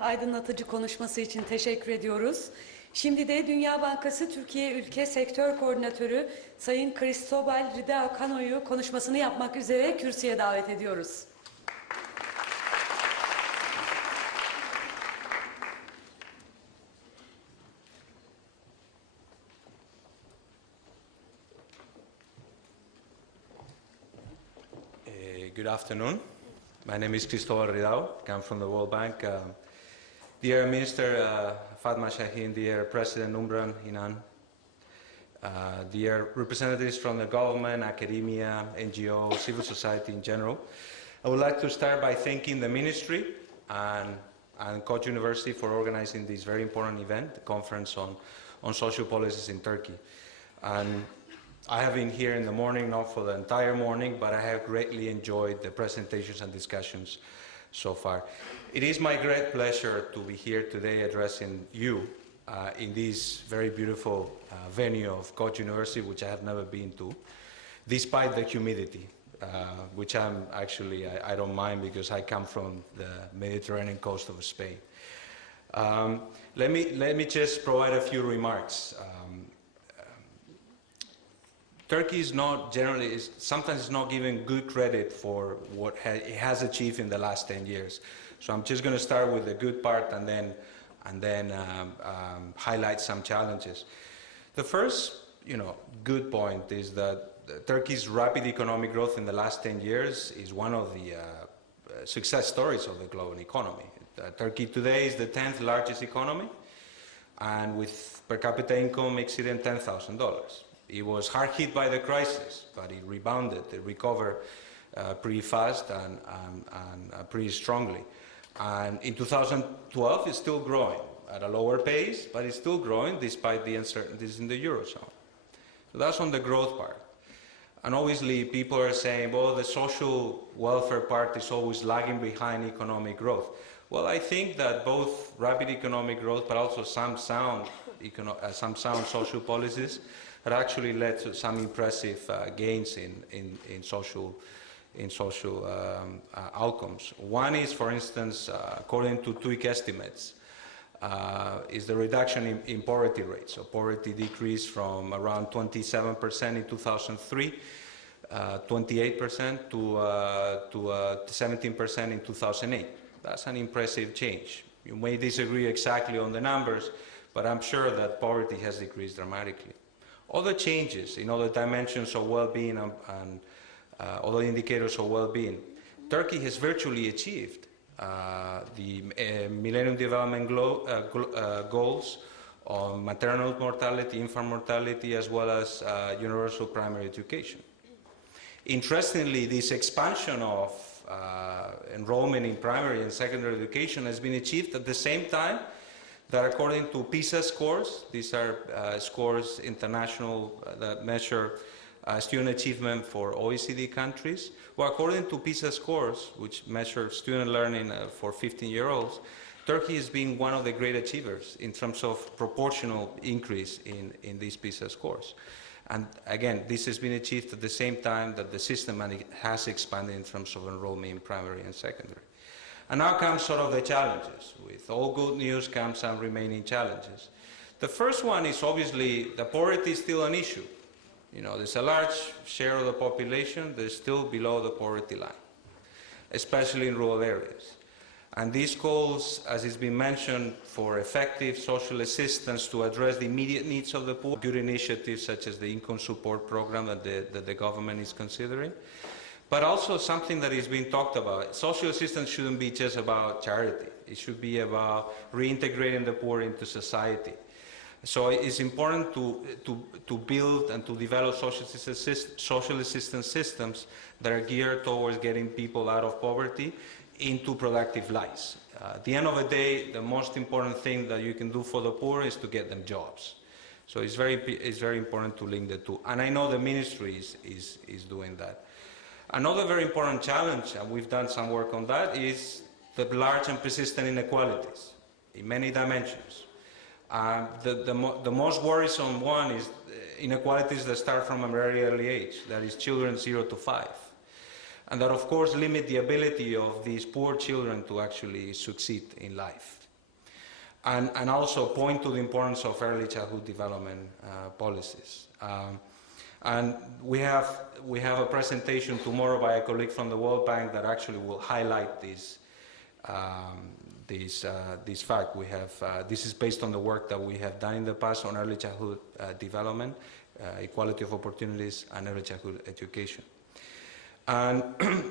aydınlatıcı konuşması için teşekkür ediyoruz. Şimdi de Dünya Bankası Türkiye Ülke Sektör Koordinatörü Sayın Cristobal Ridao-Cano'nun konuşmasını yapmak üzere kürsüye davet ediyoruz. Good afternoon. My name is Cristobal Ridao. I come from the World Bank. Dear Minister Fatma Shaheen, dear President Umran Hinan, dear representatives from the government, academia, NGO, civil society in general, I would like to start by thanking the Ministry and Koç University for organizing this very important event, the Conference on Social Policies in Turkey. And I have been here in the morning, not for the entire morning, but I have greatly enjoyed the presentations and discussions so far. It is my great pleasure to be here today addressing you in this very beautiful venue of Koç University, which I have never been to, despite the humidity, which I don't mind because I come from the Mediterranean coast of Spain. Let me just provide a few remarks. Turkey is not generally, sometimes not given good credit for what it has achieved in the last 10 years. So I'm just going to start with the good part and then highlight some challenges. The first, good point is that Turkey's rapid economic growth in the last 10 years is one of the success stories of the global economy. Turkey today is the 10th largest economy, and with per capita income exceeding $10,000. It was hard hit by the crisis, but it rebounded, it recovered pretty fast and pretty strongly. And in 2012, it's still growing at a lower pace, but it's still growing despite the uncertainties in the Eurozone. So that's on the growth part. And obviously, people are saying, well, the social welfare part is always lagging behind economic growth. Well, I think that both rapid economic growth, but also some sound social policies that actually led to some impressive gains in social outcomes. One is, for instance, according to TÜİK estimates, is the reduction in poverty rates. So poverty decreased from around 27% in 2003, 28% to 17% in 2008. That's an impressive change. You may disagree exactly on the numbers, but I'm sure that poverty has decreased dramatically. Other changes in other dimensions of well-being and other indicators of well-being. Turkey has virtually achieved the Millennium Development Goals on maternal mortality, infant mortality, as well as universal primary education. Interestingly, this expansion of enrollment in primary and secondary education has been achieved at the same time that, according to PISA scores, these are scores international that measure student achievement for OECD countries. Well, according to PISA scores, which measure student learning for 15-year-olds, Turkey has been one of the great achievers in terms of proportional increase in these PISA scores. And again, this has been achieved at the same time that the system has expanded in terms of enrollment in primary and secondary. And now comes sort of the challenges. With all good news comes some remaining challenges. The first one is obviously the poverty is still an issue. There's a large share of the population that is still below the poverty line, especially in rural areas. And this calls, as has been mentioned, for effective social assistance to address the immediate needs of the poor. Good initiatives such as the income support program that the government is considering. But also something that is being talked about. Social assistance shouldn't be just about charity. It should be about reintegrating the poor into society. So it's important to build and to develop social assistance systems that are geared towards getting people out of poverty into productive lives. At the end of the day, the most important thing that you can do for the poor is to get them jobs. So it's very important to link the two. And I know the ministry is doing that. Another very important challenge, and we've done some work on that, is the large and persistent inequalities in many dimensions. The most worrisome one is inequalities that start from a very early age, that is children 0 to 5. and that of course limit the ability of these poor children to actually succeed in life. And also point to the importance of early childhood development policies. And we have a presentation tomorrow by a colleague from the World Bank that actually will highlight this fact. This is based on the work that we have done in the past on early childhood development, equality of opportunities, and early childhood education. And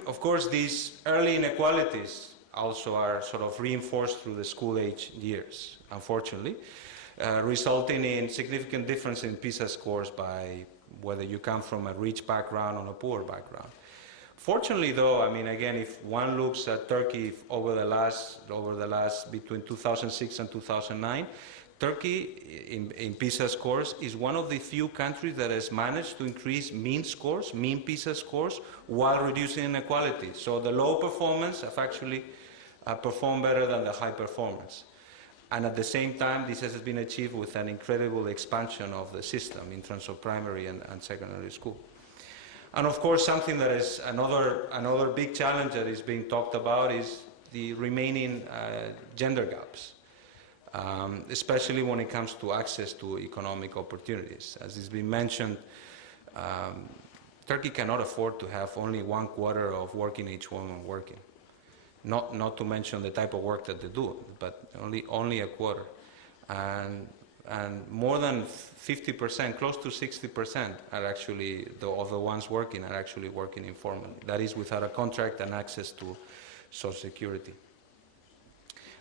of course, these early inequalities also are sort of reinforced through the school-age years, unfortunately, resulting in significant difference in PISA scores by whether you come from a rich background or a poor background. Fortunately, though, I mean, again, if one looks at Turkey over the last between 2006 and 2009, Turkey in PISA scores is one of the few countries that has managed to increase mean PISA scores, while reducing inequality. So the low performance have actually performed better than the high performance. And at the same time, this has been achieved with an incredible expansion of the system in terms of primary and secondary school. And of course, something that is another big challenge that is being talked about is the remaining gender gaps, especially when it comes to access to economic opportunities. As has been mentioned, Turkey cannot afford to have only 1/4 of working age women working. Not to mention the type of work that they do, but only a quarter. And more than 50%, close to 60% are actually, of the ones working are actually working informally. That is without a contract and access to Social Security.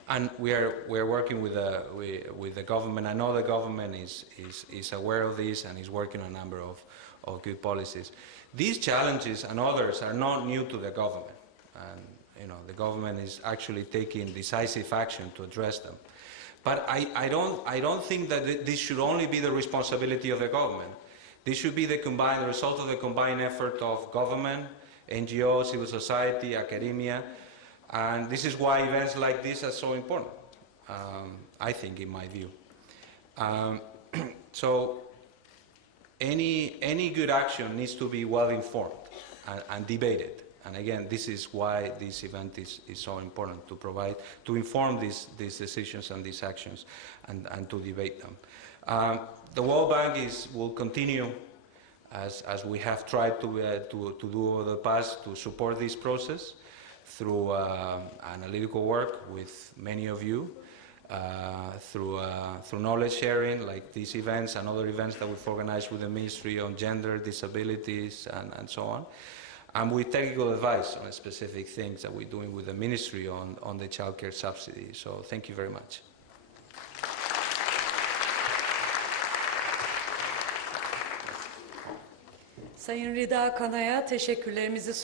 And we're working with the government. I know the government is aware of this and is working on a number of good policies. These challenges and others are not new to the government. And the government is actually taking decisive action to address them. But I don't think that this should only be the responsibility of the government. This should be the result of the combined effort of government, NGOs, civil society, academia, and this is why events like this are so important, I think, in my view. So any good action needs to be well informed and debated. And again, this is why this event is so important, to inform these decisions and these actions and to debate them. The World Bank will continue, as we have tried to do over the past, to support this process through analytical work with many of you, through knowledge sharing, like these events and other events that we've organized with the Ministry on Gender, Disabilities, and so on. And with technical advice on specific things that we're doing with the Ministry on the childcare subsidy. So thank you very much. Sayın Ridao-Cano'ya teşekkürlerimizi